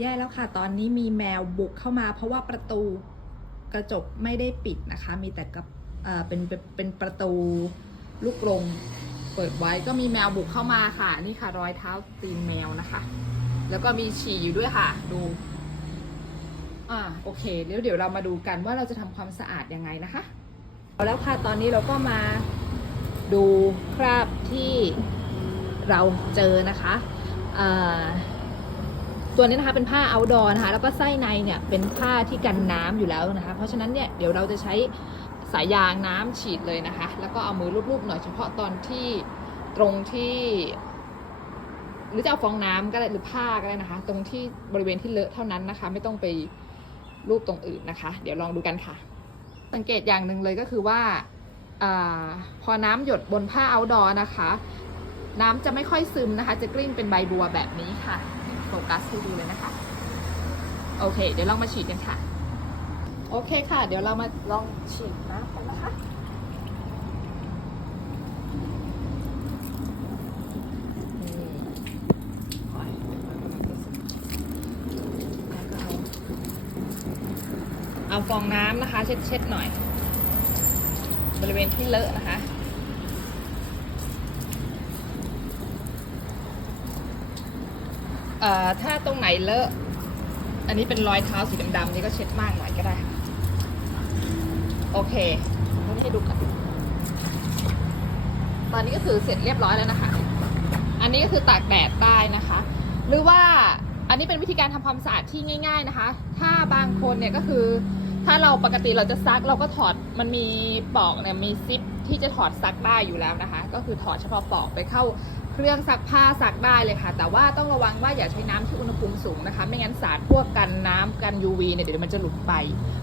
แย่แล้วค่ะ ตอนนี้มีแมวบุกเข้ามา เพราะว่าประตูกระจกไม่ได้ปิดนะคะ มีแต่กับเป็นเป็นประตูลูกกรงเปิดไว้ก็มีแมวบุกเข้ามาค่ะ นี่ค่ะ รอยเท้าตีนแมวนะคะ แล้วก็มีฉี่อยู่ด้วยค่ะ ดูอ่าโอเคแล้วเดี๋ยวเรามาดูกันว่าเราจะทำความสะอาดยังไงนะคะเอาแล้วค่ะตอนนี้เราก็มาดูคราบที่เราเจอนะคะเอ่อ ตัวนี้นะคะเป็นผ้า outdoor นะคะแล้วก็ไส้ในเนี่ยเป็นผ้าที่กันน้ำอยู่แล้วนะคะ เพราะฉะนั้นเนี่ยเดี๋ยวเราจะใช้สายยางน้ำฉีดเลยนะคะ แล้วก็เอามือลูบๆหน่อยเฉพาะตอนที่ตรงที่ หรือจะเอาฟองน้ำก็ได้หรือผ้าก็ได้นะคะ ตรงที่บริเวณที่เลอะเท่านั้นนะคะ ไม่ต้องไปรูปตรงอื่นนะคะ เดี๋ยวลองดูกันค่ะ สังเกตอย่างหนึ่งเลยก็คือว่าอพอน้ำหยดบนผ้าเอาดอนะคะ น้ำจะไม่ค่อยซึมนะคะ จะกลิ้งเป็นใบบัวแบบนี้ค่ะ โฟกัสให้ดูเลยนะคะ โอเค เดี๋ยวลองมาฉีดกันค่ะ โอเคค่ะ เดี๋ยวเรามาลองฉีดน้ำกันนะคะนี่ปล่อยเป็นความรู้สึกแล้วก็เอาเอาฟองน้ำนะคะ เช็ดๆหน่อย บริเวณที่เลอะนะคะ เอ่อถ้าตรงไหนเลอะอันนี้เป็นรอยเท้าสีดำๆนี่ก็เช็ดมากหน่อยก็ได้ โอเคให้ดูกันตอนนี้ก็คือเสร็จเรียบร้อยแล้วนะคะ อันนี้ก็คือตากแดดได้นะคะ หรือว่าอันนี้เป็นวิธีการทำความสะอาดที่ง่าย ๆนะคะ ถ้าบางคนเนี่ยก็คือ ถ้าเราปกติเราจะซักเราก็ถอดมันมีปลอกเนี่ยมีซิปที่จะถอดซักได้อยู่แล้วนะคะ ก็คือถอดเฉพาะปลอกไปเข้าเครื่องซักผ้าซักได้เลยค่ะ แต่ว่าต้องระวังว่าอย่าใช้น้ำที่อุณหภูมิสูงนะคะ ไม่งั้นสารพวกกันน้ำกัน UV เนี่ยเดี๋ยวมันจะหลุดไป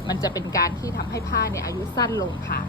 มันจะเป็นการที่ทำให้ผ้าเนี่ยอายุสั้นลงค่ะ